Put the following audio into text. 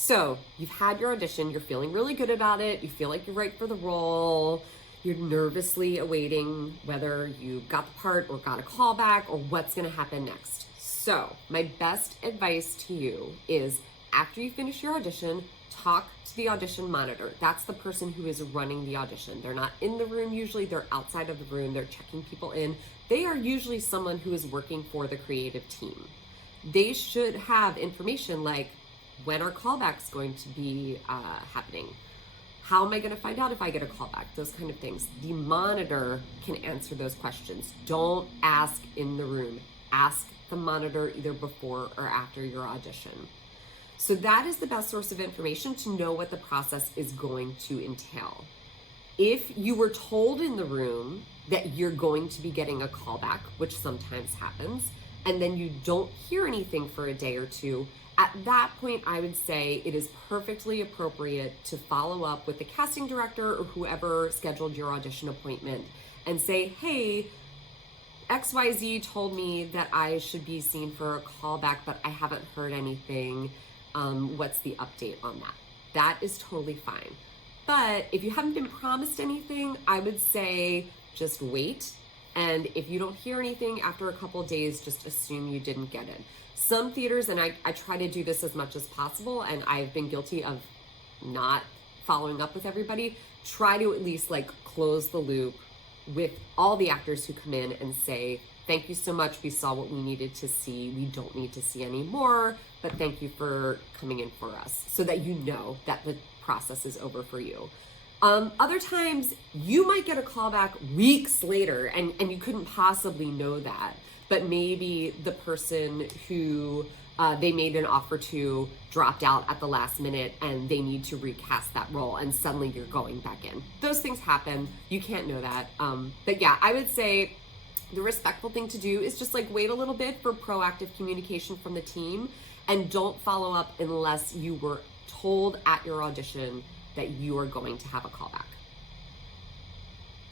So you've had your audition, you're feeling really good about it, you feel like you're right for the role, you're nervously awaiting whether you got the part or got a callback or what's gonna happen next. So my best advice to you is after you finish your audition, talk to the audition monitor. That's the person who is running the audition. They're not in the room usually, they're outside of the room, they're checking people in. They are usually someone who is working for the creative team. They should have information like, when are callbacks going to be happening? How am I going to find out if I get a callback? Those kind of things. The monitor can answer those questions. Don't ask in the room. Ask the monitor either before or after your audition. So that is the best source of information to know what the process is going to entail. If you were told in the room that you're going to be getting a callback, which sometimes happens, and then you don't hear anything for a day or two, at that point, I would say it is perfectly appropriate to follow up with the casting director or whoever scheduled your audition appointment and say, hey, XYZ told me that I should be seen for a callback, but I haven't heard anything. What's the update on that? That is totally fine. But if you haven't been promised anything, I would say just wait. And if you don't hear anything after a couple of days, just assume you didn't get it. Some theaters, and I try to do this as much as possible, and I've been guilty of not following up with everybody, try to at least like close the loop with all the actors who come in and say, thank you so much, we saw what we needed to see, we don't need to see any more, but thank you for coming in for us, so that you know that the process is over for you. Other times, you might get a callback weeks later, and you couldn't possibly know that. But maybe the person who they made an offer to dropped out at the last minute and they need to recast that role, and suddenly you're going back in. Those things happen. You can't know that. But yeah, I would say the respectful thing to do is just like wait a little bit for proactive communication from the team, and don't follow up unless you were told at your audition that you are going to have a callback.